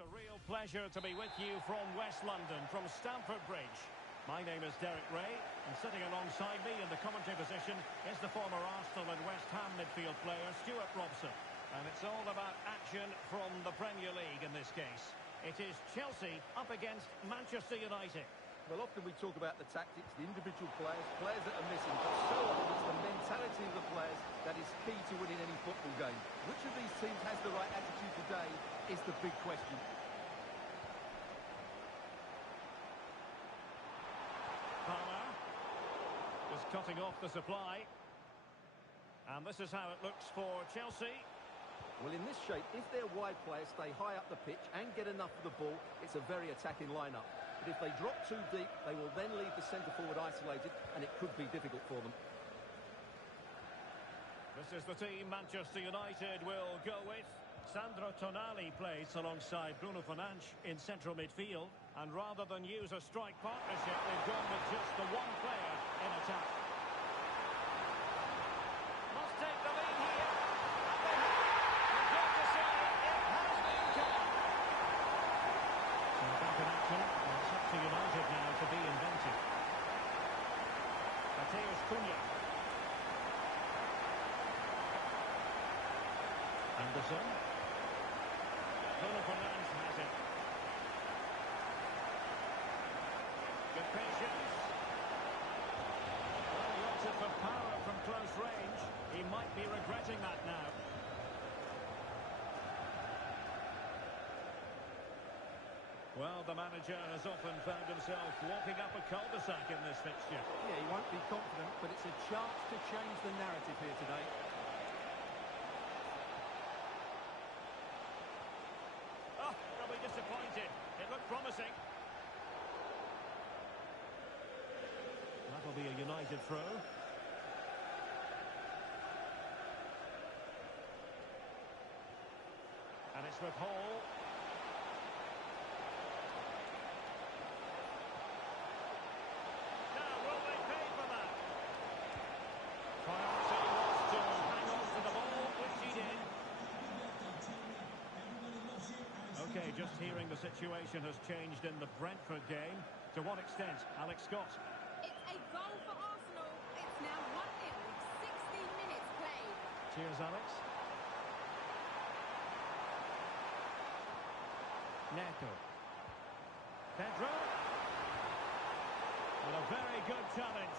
a real pleasure to be with you from West London, from Stamford Bridge. My name is Derek Ray, and sitting alongside me in the commentary position is the former Arsenal and West Ham midfield player, Stuart Robson. And it's all about action from the Premier League in this case. It is Chelsea up against Manchester United. Well, often we talk about the tactics, the individual players that are missing, but so often it's the mentality of the players that is key to winning any football game. Which of these teams has the right attitude today is the big question. Palmer is cutting off the supply. And this is how it looks for Chelsea. Well, in this shape, if their wide players stay high up the pitch and get enough of the ball, it's a very attacking lineup. But if they drop too deep, they will then leave the centre-forward isolated, and it could be difficult for them. This is the team Manchester United will go with. Sandro Tonali plays alongside Bruno Fernandes in central midfield. And rather than use a strike partnership, they've gone with just the one player in attack. Must take the lead here. And you've got to say, it has been coming. So back in action. It's up to United now to be inventive. Mateus Cunha. Anderson. Bruno Fernandes has it. Good patience. Well, he opted for power from close range. He might be regretting that now. Well, the manager has often found himself walking up a cul-de-sac in this fixture. Yeah, he won't be confident, but it's a chance to change the narrative here today. Oh, they'll be disappointed. It looked promising. That'll be a United throw. And it's with Hall. Now, will they pay for that? Priority was to hang on to the ball, which he did. Okay, just hearing the situation has changed in the Brentford game. To what extent? Alex Scott. It's a goal for Arsenal. It's now 1-0 with 16 minutes played. Cheers, Alex. Neto. Pedro. And a very good challenge.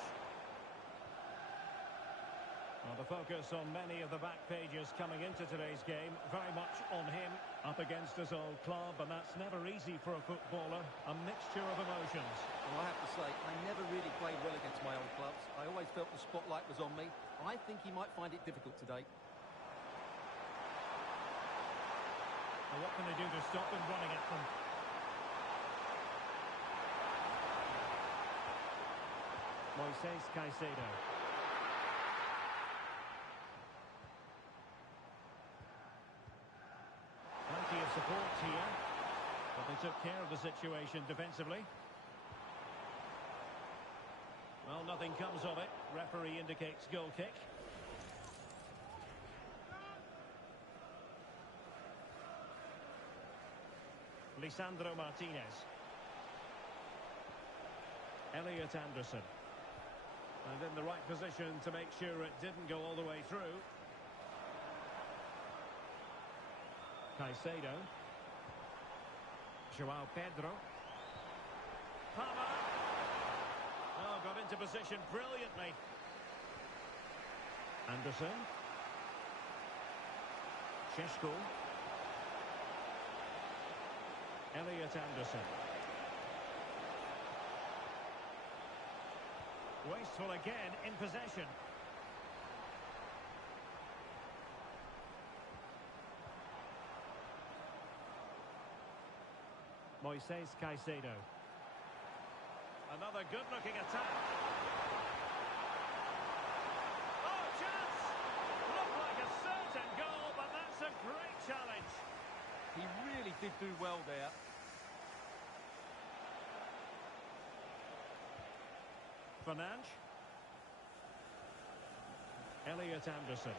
Well, the focus on many of the back pages coming into today's game, very much on him, up against his old club, and that's never easy for a footballer, a mixture of emotions. Well, I have to say, I never really played well against my old clubs. I always felt the spotlight was on me. I think he might find it difficult today. Well, what can they do to stop him running at them? Moises Caicedo. Plenty of support here, but they took care of the situation defensively. Well, nothing comes of it. Referee indicates goal kick. Lisandro Martinez. Elliot Anderson. And in the right position to make sure it didn't go all the way through. Caicedo. João Pedro. Palmer. Oh, got into position brilliantly. Anderson. Šeško. Elliot Anderson. Wasteful again in possession. Moises Caicedo. Another good-looking attack. Oh, chance! Looked like a certain goal, but that's a great challenge. He really did do well there. Fernandes. Elliot Anderson.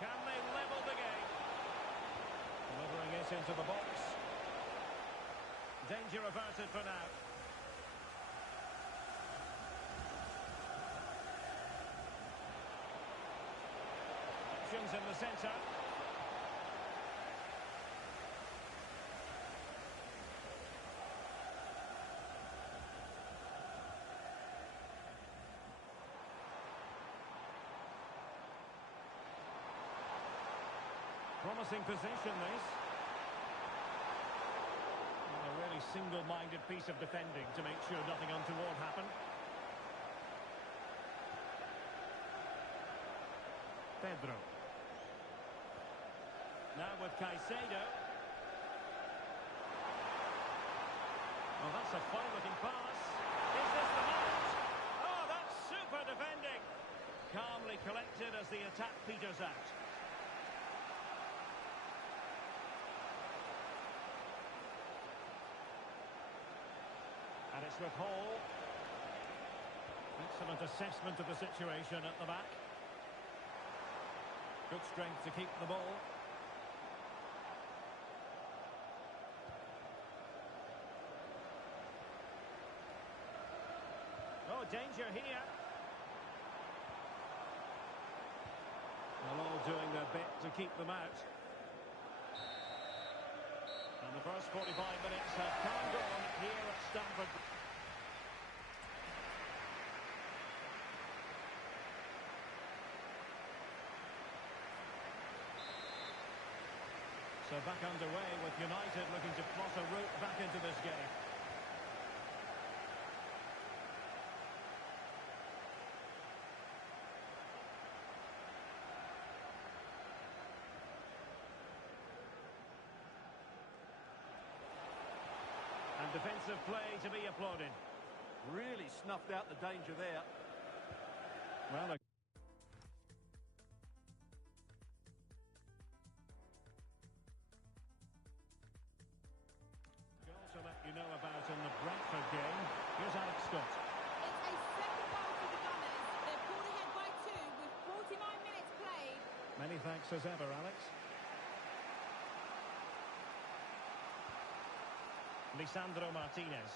Can they level the game? Delivering it into the box. Danger averted for now. Options in the centre. Promising position, this. A really single-minded piece of defending to make sure nothing untoward happened. Pedro. Now with Caicedo. Oh, that's a fine-looking pass. Is this the moment? Oh, that's super defending. Calmly collected as the attack peters out. And it's with Hall. Excellent assessment of the situation at the back. Good strength to keep the ball. Oh, danger here. They're all doing their bit to keep them out. And the first 45 minutes have come and gone here at Stamford. So back underway with United looking to plot a route back into this game. And defensive play to be applauded. Really snuffed out the danger there. Well, also let you know about in the Brentford game. Here's Alex Scott. It's a second goal for the Gunners. They're pulled ahead by 2 with 49 minutes played. Many thanks as ever, Alex. Lisandro Martinez.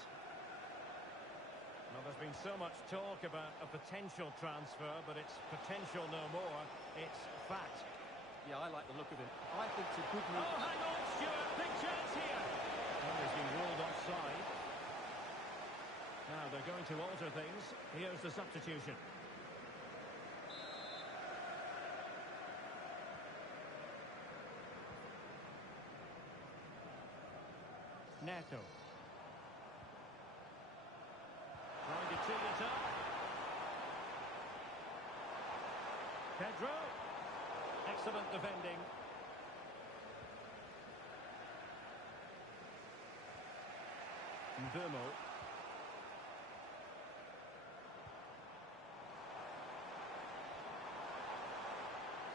Well, there's been so much talk about a potential transfer, but it's potential no more. It's fact. Yeah, I like the look of him. I think it's a good move. Oh, hang on, Stuart. Big chance here. Well, he's been ruled offside. Now, they're going to alter things. Here's the substitution. Neto. Trying to tee it up. Pedro. Excellent defending. Ndomo.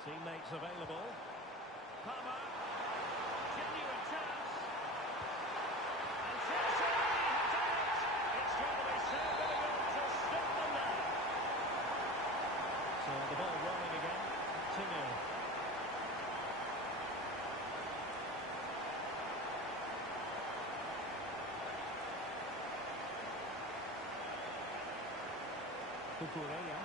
Teammates available. Palmer. Genuine chance. And Chelsea have done it. It's going to be so difficult to stop them now. So the ball rolling again. 2-0. Cucurella.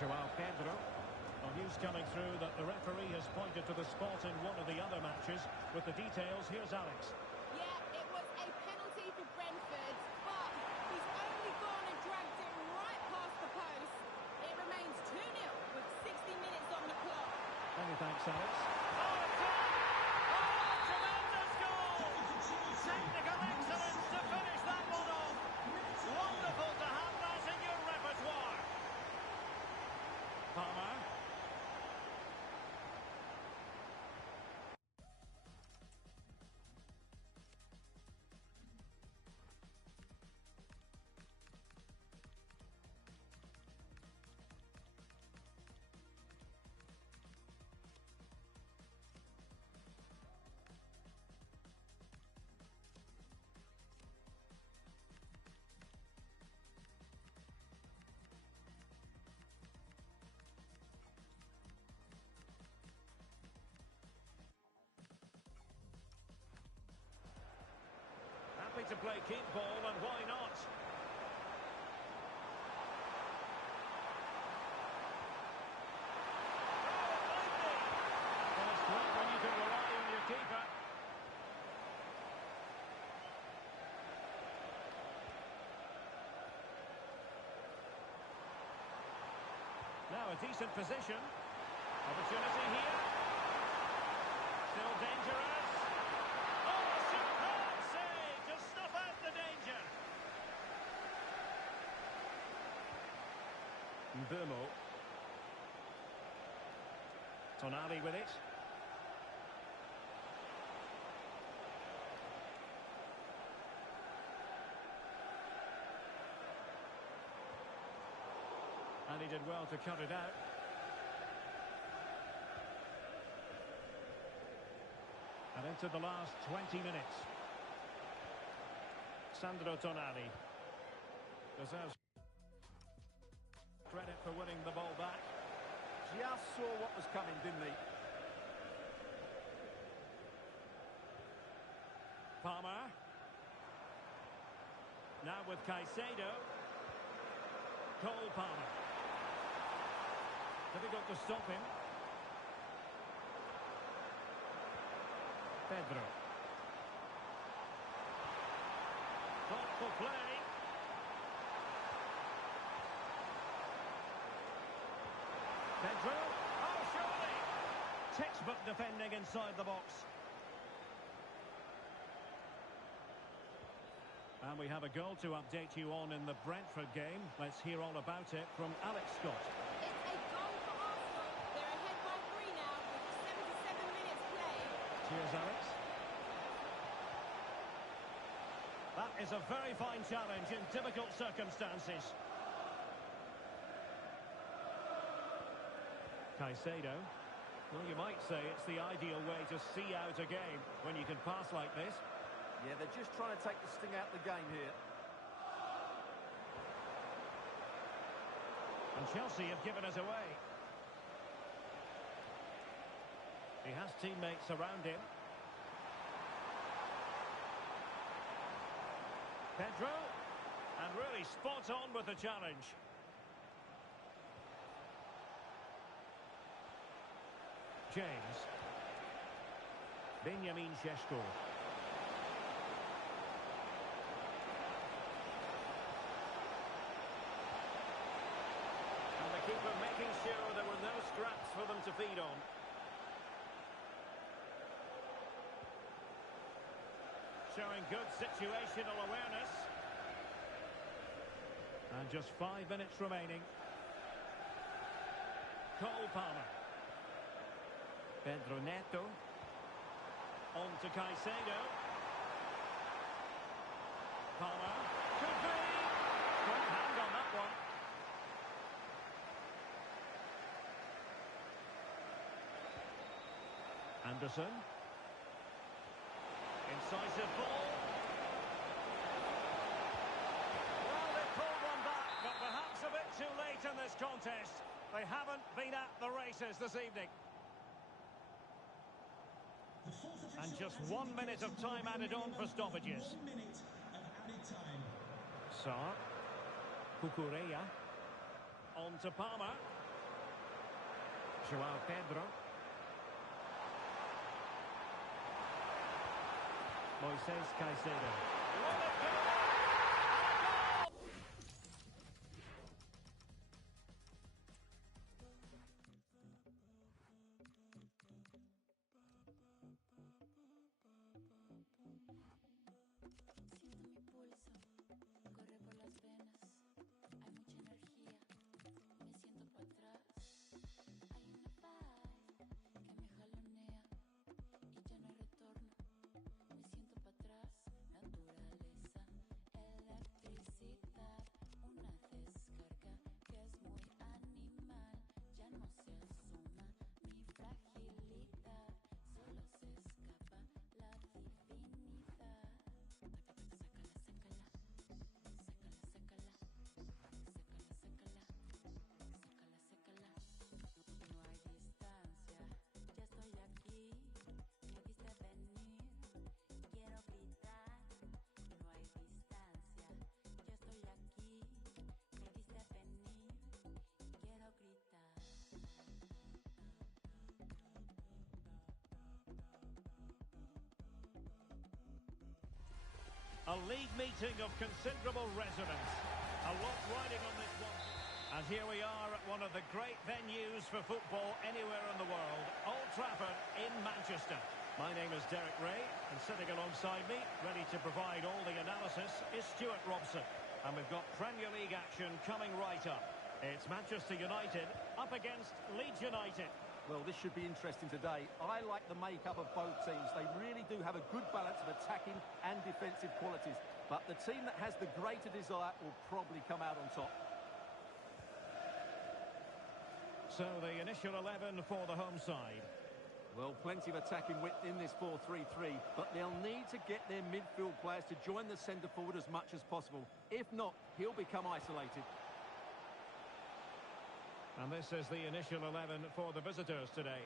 Joao Pedro. Well, news coming through that the referee has pointed to the spot in one of the other matches. With the details, here's Alex. Yeah, it was a penalty for Brentford, but he's only gone and dragged it right past the post. It remains 2-0 with 60 minutes on the clock. Many thanks, Alex. Oh, it's in! Oh, tremendous goal! Technical excellence to finish that one off. Wonderful to have that in your repertoire. Palmer. to play keep ball, and why not? Well, it's great when you can rely on your keeper. Now a decent position. Opportunity here. Still dangerous. Oh, superb save to snuff out the danger. Mbumo. Tonali with it. And he did well to cut it out. And into the last 20 minutes. Sandro Tonali deserves credit for winning the ball back. Just saw what was coming, didn't he? Palmer. Now with Caicedo. Cole Palmer. Difficult to stop him. Pedro. Thoughtful play. Pedro. Oh, surely! Textbook defending inside the box. And we have a goal to update you on in the Brentford game. Let's hear all about it from Alex Scott. It's a goal for Arsenal. They're ahead by 3 now with 77 minutes played. Cheers, Alex. That is a very fine challenge in difficult circumstances. Caicedo. Well, you might say it's the ideal way to see out a game when you can pass like this. Yeah, they're just trying to take the sting out of the game here. And Chelsea have given us away. He has teammates around him. Pedro. And really spot on with the challenge. James. Benjamin Šeško. And the keeper making sure there were no scraps for them to feed on. Showing good situational awareness. And just 5 minutes remaining. Cole Palmer. Pedro Neto. On to Caicedo. Palmer. Could be. Good hand on that one. Anderson. Incisive ball. Well, they pulled one back, but perhaps a bit too late in this contest. They haven't been at the races this evening. And just 1 minute of time added on for stoppages. 1 minute of added time. Sarr. Cucurella. On to Palmer. João Pedro. Moises Caicedo. Siento mi pulso, corre por las venas, hay mucha energía, me siento para atrás. Hay una paz que me jalonea y ya no hay retorno, me siento para atrás. Naturaleza, A league meeting of considerable resonance. A lot riding on this one. And here we are at one of the great venues for football anywhere in the world. Old Trafford in Manchester. My name is Derek Ray, and sitting alongside me, ready to provide all the analysis, is Stuart Robson. And we've got Premier League action coming right up. It's Manchester United up against Leeds United. Well, this should be interesting today. I like the makeup of both teams. They really do have a good balance of attacking and defensive qualities. But the team that has the greater desire will probably come out on top. So the initial 11 for the home side. Well, plenty of attacking width in this 4-3-3, but they'll need to get their midfield players to join the centre forward as much as possible. If not, he'll become isolated. And this is the initial 11 for the visitors today.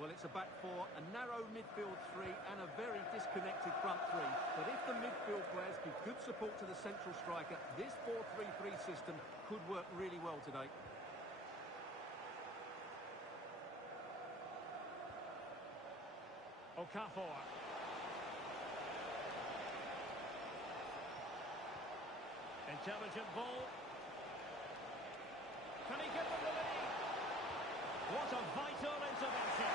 Well, it's a back four, a narrow midfield three, and a very disconnected front three. But if the midfield players give good support to the central striker, this 4-3-3 system could work really well today. Okafor. Intelligent ball. Can he get them the lead? What a vital intervention.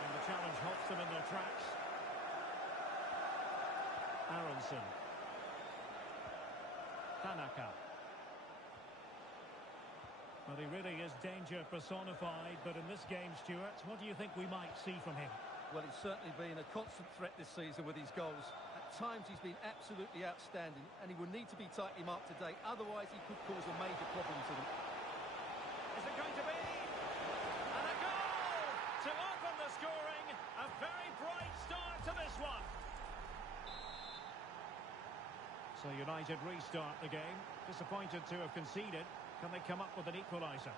And the challenge halts them in their tracks. Aronson. Tanaka. Well, he really is danger personified, but in this game, Stuart, what do you think we might see from him? Well, he's certainly been a constant threat this season with his goals. At times, he's been absolutely outstanding, and he will need to be tightly marked today. Otherwise, he could cause a major problem to them. Is it going to be? And a goal to open the scoring. A very bright start to this one. So United restart the game. Disappointed to have conceded. Can they come up with an equaliser?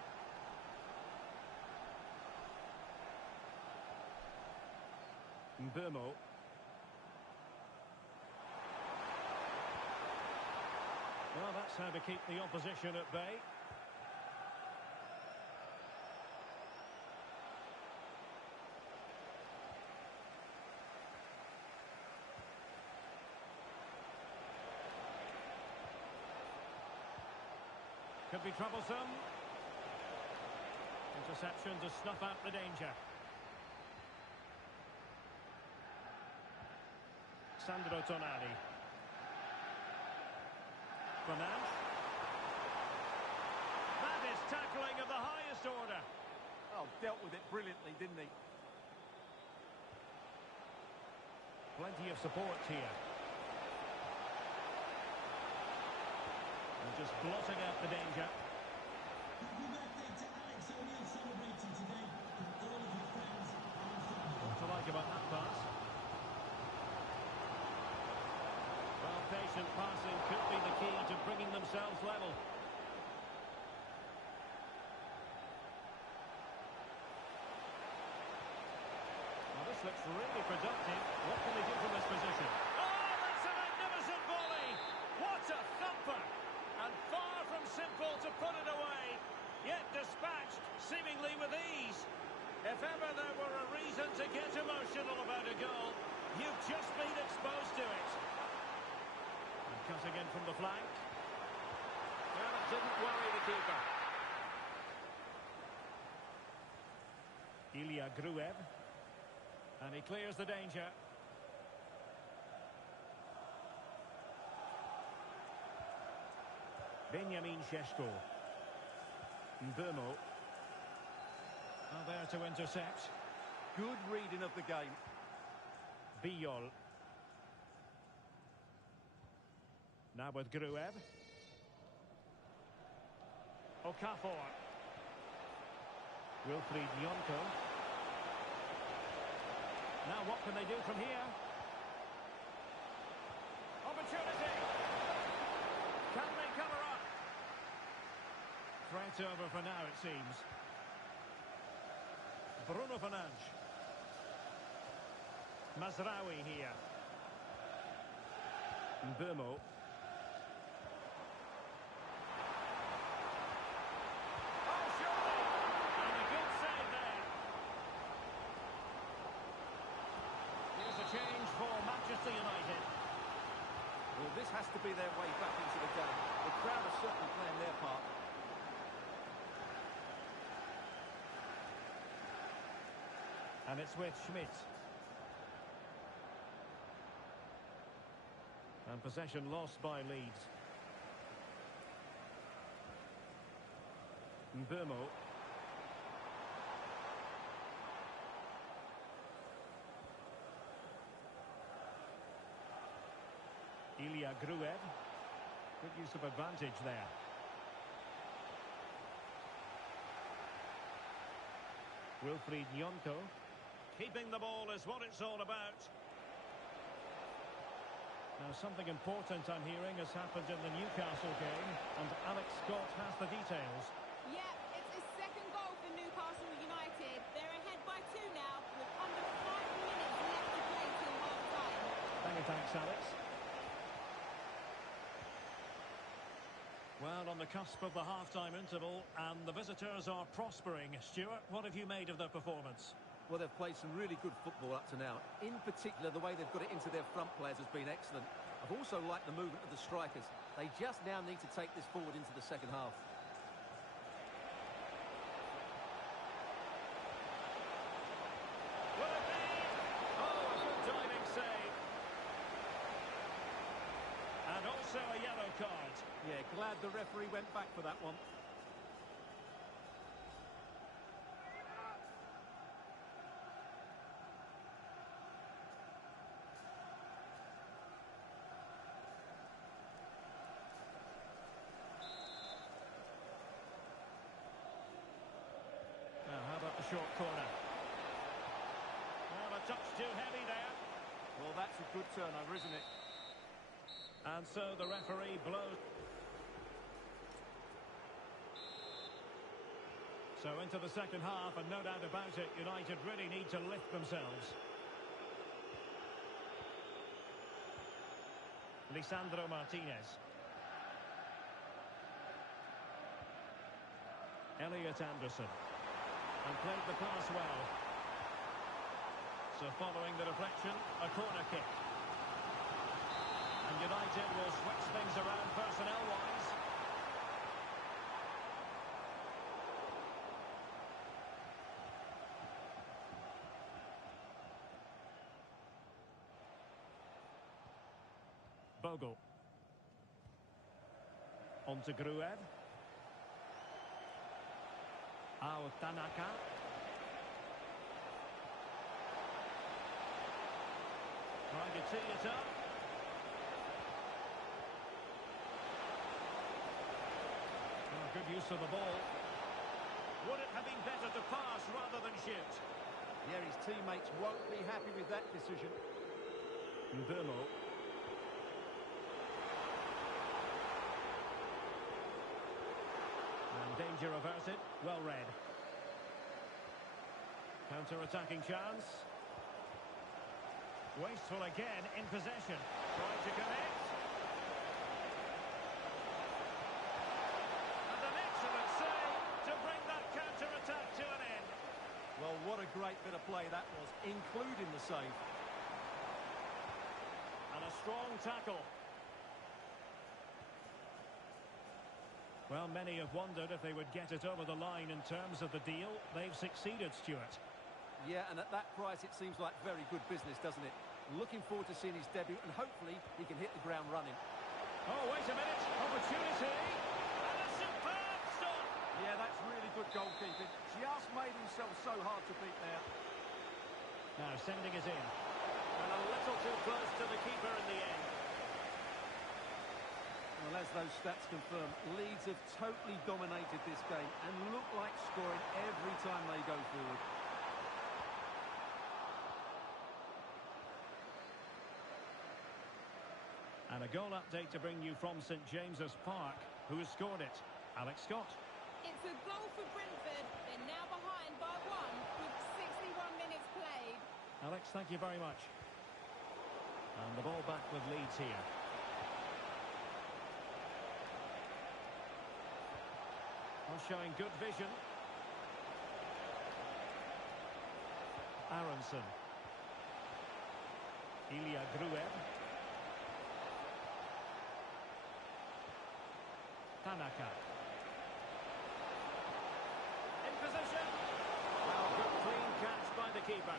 Mbeumo. Well, that's how to keep the opposition at bay. Could be troublesome. Interception to snuff out the danger. Sandro Tonali. Fernandes. That is tackling of the highest order. Oh, dealt with it brilliantly, didn't he? Plenty of support here. And just blotting out the danger. Happy birthday to Alex O'Neill celebrating today with all of your friends and family. What to like about that pass? Well, patient passing could be the key to bringing themselves level. Well, this looks really productive. What can they do from this position? Oh, that's a magnificent volley! What a thumper! And far from simple to put it away, yet dispatched seemingly with ease. If ever there were a reason to get emotional about a goal, you've just been exposed to it. And cutting in from the flank. Well, it didn't worry the keeper. Ilya Gruev. And he clears the danger. Benjamin Šeško. Mbeumo. Well, there to intercept. Good reading of the game. Bijol. Now with Gruev. Okafor. Wilfried Nyonko. Now what can they do from here? Opportunity! Can they cover up? Threat over for now, it seems. Bruno Fernandes. Mazraoui here. Mbeumo. Oh, surely! And a good save there. this has to be their way back into the game. The crowd are certainly playing their part. And it's with Schmidt. And possession lost by Leeds. Mbeumo. Ilya Gruev. Good use of advantage there. Wilfried Nyonto. Keeping the ball is what it's all about. Now, something important I'm hearing has happened in the Newcastle game, and Alex Scott has the details. Yeah, it's his second goal for Newcastle United. They're ahead by 2 now, with under 5 minutes left to play till half-time. Many thanks, Alex. Well, on the cusp of the half-time interval, and the visitors are prospering. Stuart, what have you made of their performance? Well, they've played some really good football up to now. In particular, the way they've got it into their front players has been excellent. I've also liked the movement of the strikers. They just now need to take this forward into the second half. Will it be? Oh, a good diving save. And also a yellow card. Yeah, glad the referee went back for that one. Short corner. Well, a touch too heavy there. Well, that's a good turnover, isn't it? And so the referee blows. So into the second half, and no doubt about it, United really need to lift themselves. Lisandro Martinez. Elliot Anderson. And played the pass well. So following the deflection, a corner kick. And United will switch things around personnel-wise. Bogle. On to Gruev. Tanaka. Trying to tee it up. Oh, good use of the ball. Would it have been better to pass rather than shoot? Yeah, his teammates won't be happy with that decision. Mbeumo. And danger averted. Well read. Counter-attacking chance. Wasteful again in possession. Trying to connect. And an excellent save to bring that counter-attack to an end. Well, what a great bit of play that was, including the save. And a strong tackle. Well, many have wondered if they would get it over the line in terms of the deal. They've succeeded, Stuart. Yeah, and at that price, it seems like very good business, doesn't it? Looking forward to seeing his debut, and hopefully he can hit the ground running. Oh, wait a minute. Opportunity. And a superb stop. Yeah, that's really good goalkeeping. Just made himself so hard to beat there. Now sending it in. And a little too close to the keeper in the end. Well, as those stats confirm, Leeds have totally dominated this game and look like scoring every time they go forward. And a goal update to bring you from St James's Park. Who has scored it? Alex Scott. It's a goal for Brentford. They're now behind by 1 with 61 minutes played. Alex, thank you very much. And the ball back with Leeds here. Well, showing good vision. Aronson. Ilya Gruev. Tanaka. In position. Well, good clean catch by the keeper.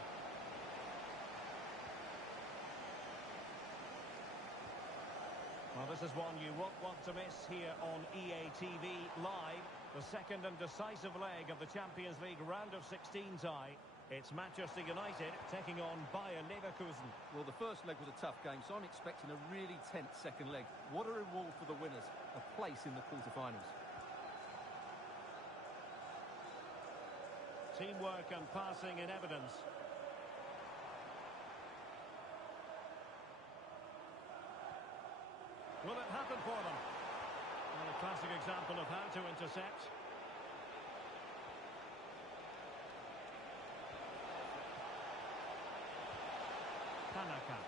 Well, this is one you won't want to miss here on EA TV Live. The second and decisive leg of the Champions League round of 16 tie. It's Manchester United taking on Bayer Leverkusen. Well, the first leg was a tough game, so I'm expecting a really tense second leg. What a reward for the winners, a place in the quarter-finals. Teamwork and passing in evidence. Will it happen for them? Well, a classic example of how to intercept. Tanaka.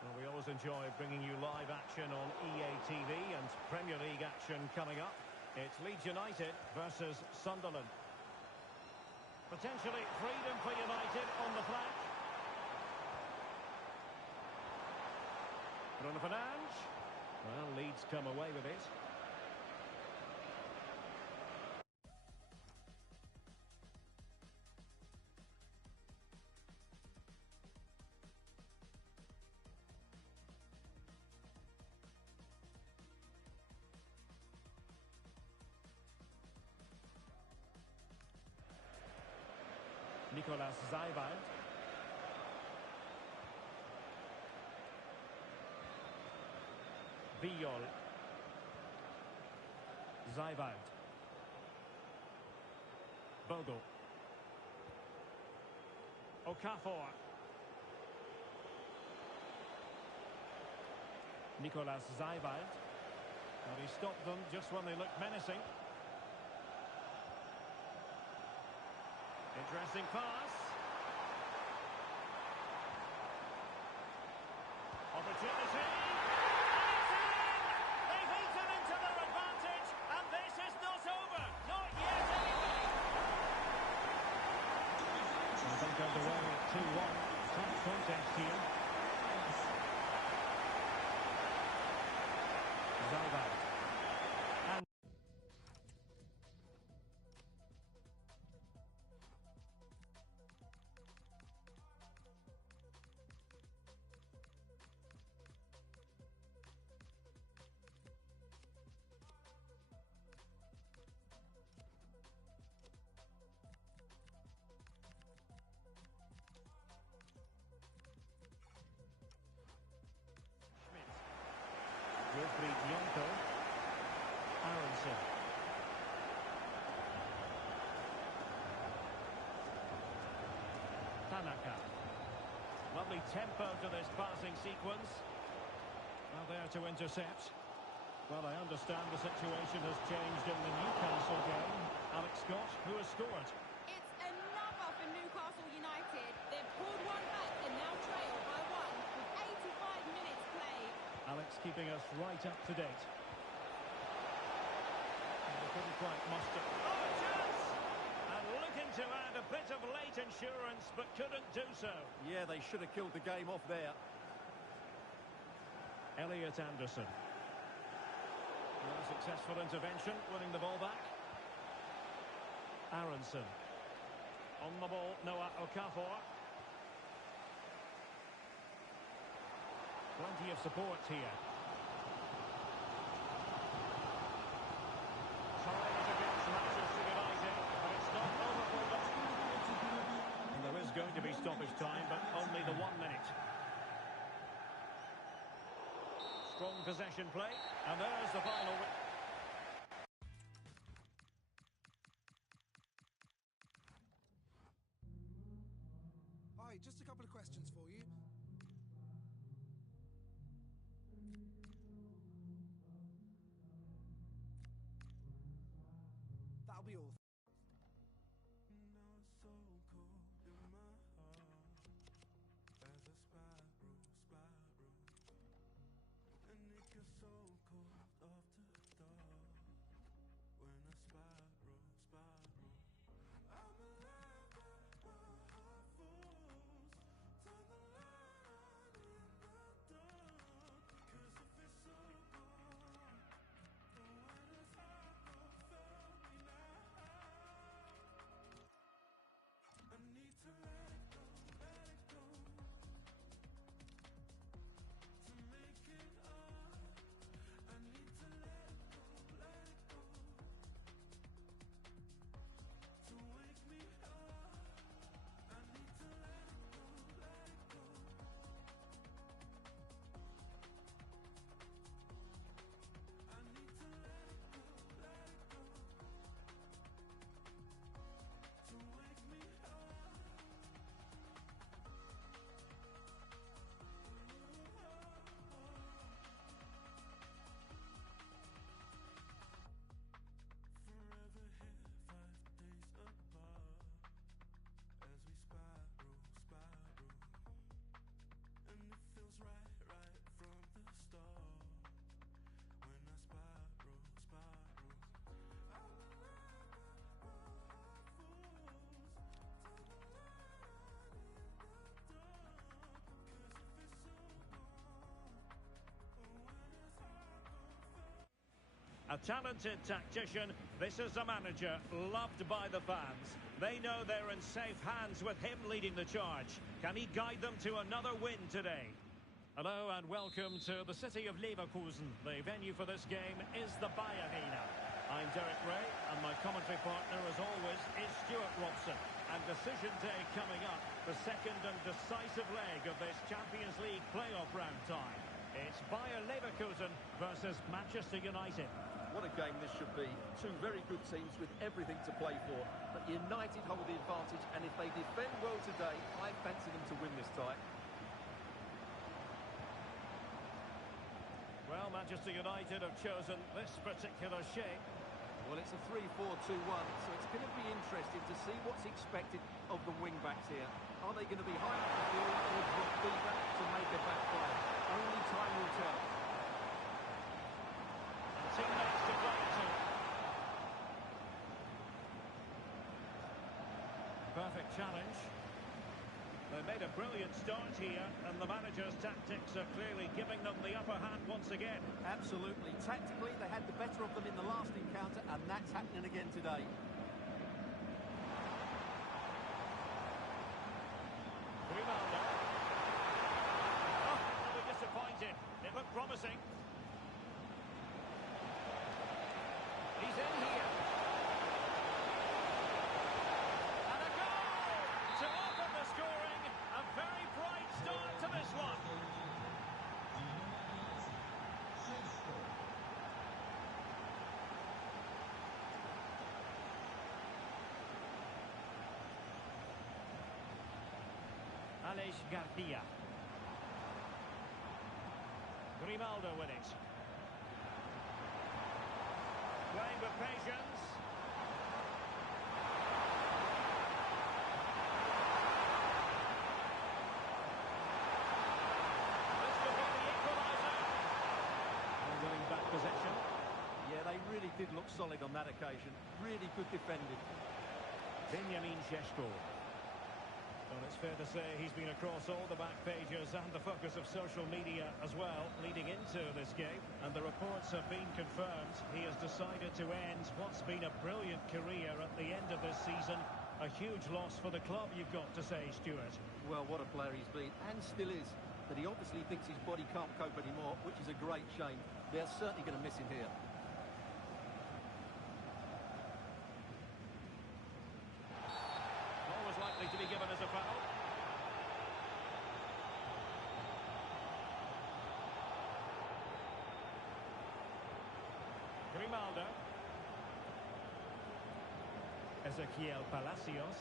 Well, we always enjoy bringing you live action on EA TV and Premier League action coming up. It's Leeds United versus Sunderland. Potentially freedom for United on the flank. Bruno Fernandes. Well, Leeds come away with it. Nicolas Zaywald. Viol. Zaywald. Bogle. Okafor. Nicolas Zaywald. Well, he stopped them just when they looked menacing. Interesting pass. Opportunity. They've eaten into their advantage, and this is not over. Not yet, anyway. I think underway at 2-1. Tough contest here. Zaywald. And Wilfried Jonko. Aronson. Tanaka. Lovely tempo to this passing sequence. Well, there to intercept. Well, I understand the situation has changed in the Newcastle game. Alex Scott, who has scored? It's another for Newcastle United. They've pulled one back and now trail by one with 85 minutes played. Alex keeping us right up to date. They couldn't quite muster. Oh, a chance! And looking to add a bit of late insurance, but couldn't do so. Yeah, they should have killed the game off there. Elliot Anderson. Well, a successful intervention, winning the ball back. Aronson. On the ball, Noah Okafor. Plenty of support here. Trying it against Manchester United, but it's not over for them. And there is going to be stoppage time, but only the 1 minute. Strong possession play, and there's the final. Hi, just a couple of questions for you. That'll be all. A talented tactician, this is a manager loved by the fans. They know they're in safe hands with him leading the charge. Can he guide them to another win today? Hello and welcome to the city of Leverkusen. The venue for this game is the Bayerina. I'm Derek Ray, and my commentary partner, as always, is Stuart Robson. And decision day coming up, the second and decisive leg of this Champions League playoff round time. It's Bayer Leverkusen versus Manchester United. What a game this should be. Two very good teams with everything to play for. But United hold the advantage, and if they defend well today, I fancy them to win this tie. Well, Manchester United have chosen this particular shape. Well, it's a 3-4-2-1, so it's going to be interesting to see what's expected of the wing-backs here. Are they going to be high up the field or drop deeper to make it backfire? Only time will tell. And teammates to play to. Perfect challenge. They made a brilliant start here, and the manager's tactics are clearly giving them the upper hand once again. Absolutely. Tactically, they had the better of them in the last encounter, and that's happening again today. Grimaldo. Oh, they'll be disappointed. It looked promising. He's in here. And a goal to open the scoring. A very bright start to this one. Aleix Garcia. Grimaldo with it. Playing with patience. This could be the equaliser. And winning back possession. Yeah, they really did look solid on that occasion. Really good defending. Benjamin Šeško. Well, it's fair to say he's been across all the back pages and the focus of social media as well, leading into this game. And the reports have been confirmed. He has decided to end what's been a brilliant career at the end of this season. A huge loss for the club, you've got to say, Stuart. Well, what a player he's been, and still is. But he obviously thinks his body can't cope anymore, which is a great shame. They're certainly going to miss him here. Always likely to be given as a foul. Grimaldo. Ezequiel Palacios.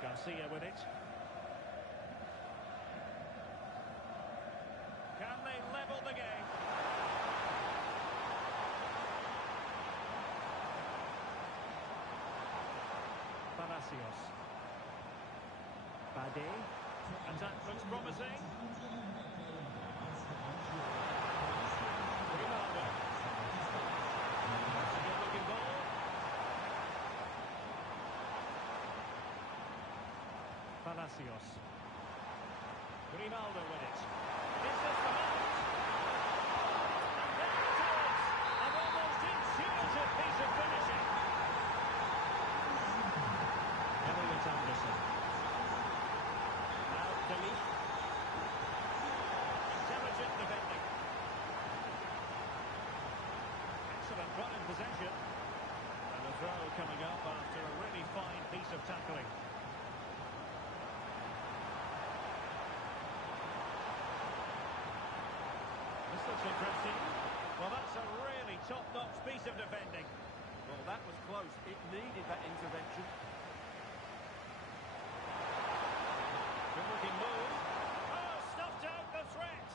Garcia with it. Can they level the game? Palacios. Bade. Attack looks promising. Grimaldo. That's a good looking ball. Palacios. Grimaldo with it. This is the moment. And there it is. An almost intuitive piece of finishing. Elliot Anderson. Now Delete. Intelligent defending. Excellent run in possession. And a throw coming up after a really fine piece of tackling. This looks interesting. Well, that's a really top-notch piece of defending. Well, that was close. It needed that intervention. Good-looking move. Oh, snuffed out the threat.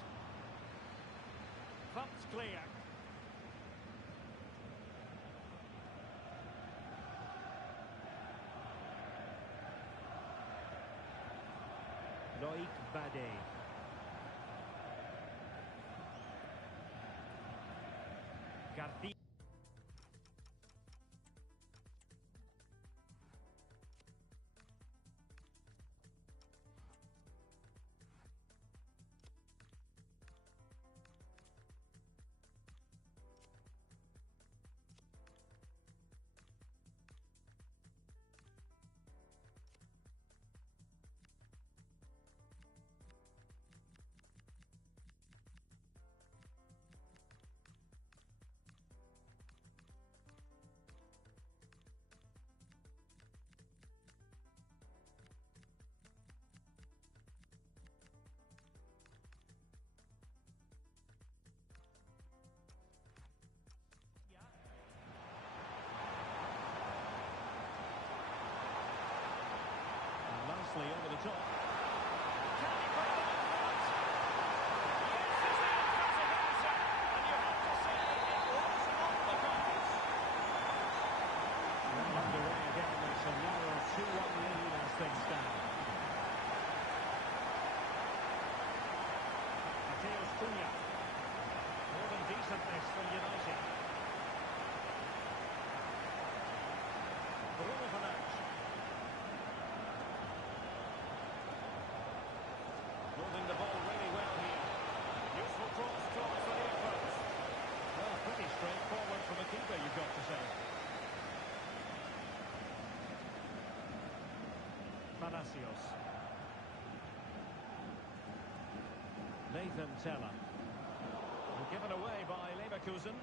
Thumped clear. Loic Bade. Garcia. top. Can he put them in front? Yes, is the emphatic answer. And you have to say it was on the cards. Well underway again. It's a narrow 2-1 lead as things stand. Mateus Cunha. More than decent this from United. Bruno Fernandes. Moving the ball really well here. Useful cross towards the near post. Well, pretty straightforward from a keeper, you've got to say. Palacios. Nathan Teller. And given away by Leverkusen.